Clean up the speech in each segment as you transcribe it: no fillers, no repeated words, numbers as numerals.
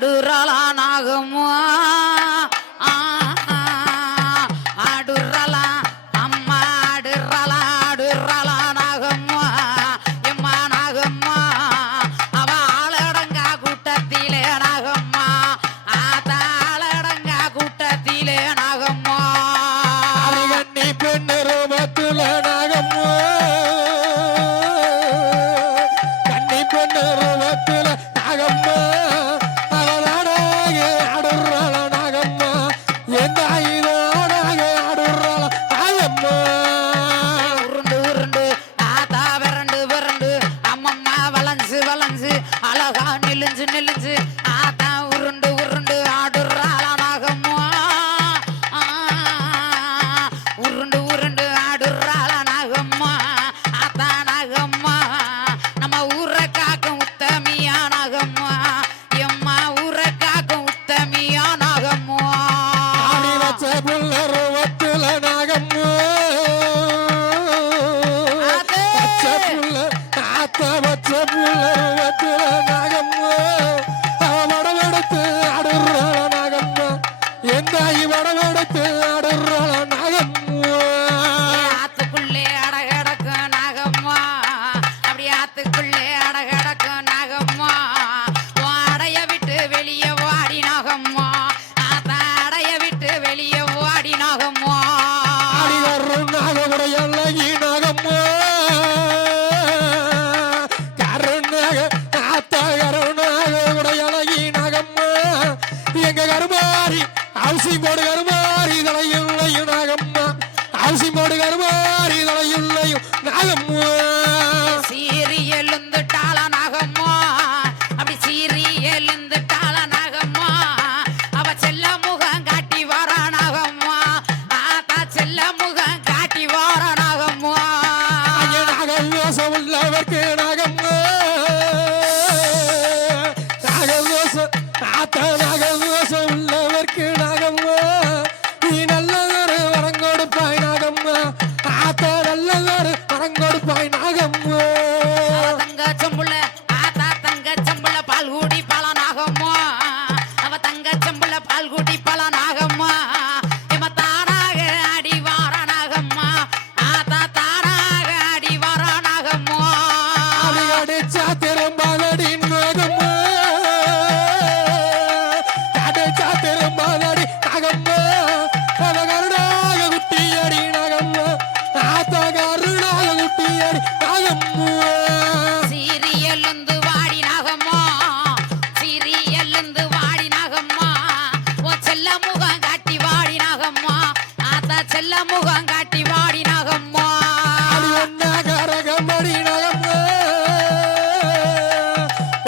ஆடுறலா நாகம்மா ஆடுறலா அம்மா ஆடுறலா ஆடுறலா நாகம்மா எம்மா நாகம்மா அவ ஆளடங்கா கூட்டத்திலே நாகம்மா ஆத்தாளடங்கா கூட்டத்திலே நாகம்மா கண்ணி பெண்ணு ரூபத்துல நாகம்மா கண்ணி பெண்ணு ரூபத்துல நாகம்மா அவளாடாக ஆடுறாள நாகம்மா எந்த ஆயுதாடாக ஆடுறாள நாகம்மா உருண்டு உருண்டு ஆத்தா விரண்டு விரண்டு அம்மம்மா வளைஞ்சு வளைஞ்சு அழகா நெலிஞ்சு நெலிஞ்சு ஆத்தா உருண்டு உருண்டு ஆடுறாள நாகம்மா உருண்டு உருண்டு ஆடுறாள நாகம்மா ஆத்தா நாகம்மா நம்ம ஊரை காக்கும் உத்தமியா நாகம்மா எம்மா ஊரை காக்கும் உத்தமியா நாகம்மா ஆடி வச்ச புள்ள ரூபத்துல நாகம்மா வச்ச புள்ள ஆத்த வச்ச புள்ள ரூபத்துல நாகம்மா அவ வடவெடுத்து ஆடுறாள நாகம்மா எந்த வடவெடுத்து ஆடுறாள நாகம்மா ஆத்துக்குள்ளே அடகடக்கும் நாகம்மா அப்படி ஆத்துக்குள்ளே அடகடக்கும் நாகம்மா அடைய விட்டு வெளியே வாடி நாகம்மா ஆத்தா அடைய விட்டு வெளியே வாடி நாகம்மா ஆடி வரும் நாகமுடைய அழகி நாகம்மா கருணாக ஆத்தா கருணாக அழகி நாகம்மா எங்க கருமாரி ஹவுசிங் போர்டு கருமாரி தலையுள்ளையும் நாகம்மா ஹவுசிங் போர்டு கருமாரி தலையுள்ளையும் நாகம்மா சீரி எழுந்துட்டாள நாகம்மா அப்படி சீரி எழுந்துட்டாள நாகம்மா அவ செல்ல முகம் காட்டி வர நாகம்மா ஆத்தா செல்ல முகம் காட்டி வர நாகம்மா அங்கே நாகதோஷம் உள்ளவர்க்கு நாகம்மா நாகதோஷம் ஆத்தா நாகதோஷம் உள்ளவர்க்கு நாகம்மா நீ நல்லதொரு வரம் கொடுப்பாய் நாகம்மா ஆத்தா நல்லதொரு வரம் கொடுப்பாய் நாகம்மா அவ தங்க செம்புள்ள ஆத்தா தங்க செம்புள்ள பால் கூடி பல நாகம்மா அவ தங்க செம்புள்ள பால் கூடி பல நாகம்மா இவ தாராக அடி வார நாகம்மா ஆத்தா தாராக அடி வார நாகம்மா அடி அடிச்சா திரும்பாதடி நாகம்மா அடிச்சா திரும்பாதடி நாகம்மா அவ கருணாக குட்டி அடி நாகம்மா ஆத்தா கருணாக குட்டி அடி நாகம்மா சீரியலுந்து வாடி நாகம்மா சீரியலுந்து வாடி நாகம்மா ஓ செல்ல முகம் காட்டி வாடி நாகம்மா ஆத்தா செல்ல முகம் காட்டி வாடி நாகம்மா அடி ஒன்ன கரகமடி நாகம்மா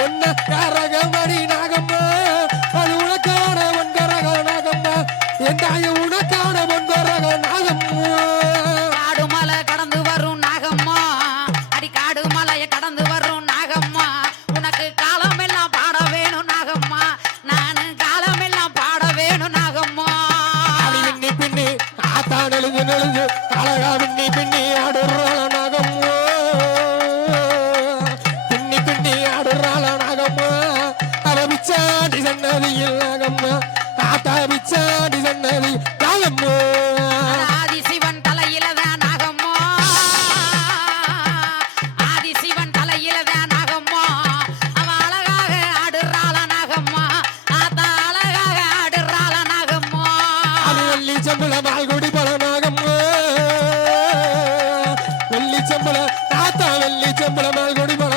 ஒன்ன கரகமடி நாகம்மா அது உனக்கான ஒன்கரக நாகம்மா எந்தாய உனக்கான ஒன்கரக நாகம்மா காடு மலை கடந்து வரும் நாகம்மா அடி காடு மலைய கடந்து வரும் நாகம்மா உனக்கு காலம் எல்லாம் பாட வேணும் நாகம்மா நானு காலம் எல்லாம் பாட வேணும் நாகம்மா அடி பின்னி பின்னி ஆத்தா நெழுஞ்சு நெழுஞ்சு அழகா பின்னி பின்னி ஆடுறாள நாகம்மா பின்னி பின்னி ஆடுறாள நாகம்மா அவ பிச்சாடி சன்னதியில் நாகம்மா ஆத்தா பிச்சாடி சன்னதி நாகம்மா ஆதிசிவன் தலையில தான் நாகம்மா ஆதிசிவன் தலையில தான் நாகம்மா அவ அழகாக ஆடுறாள நாகம்மா ஆத்தா அழகாக ஆடுறாள நாகம்மா அது வெள்ளி செம்புல மால்குடி பல நாகம்மா வெள்ளி செம்புல ஆத்தா வெள்ளி செம்புல மால்குடி பல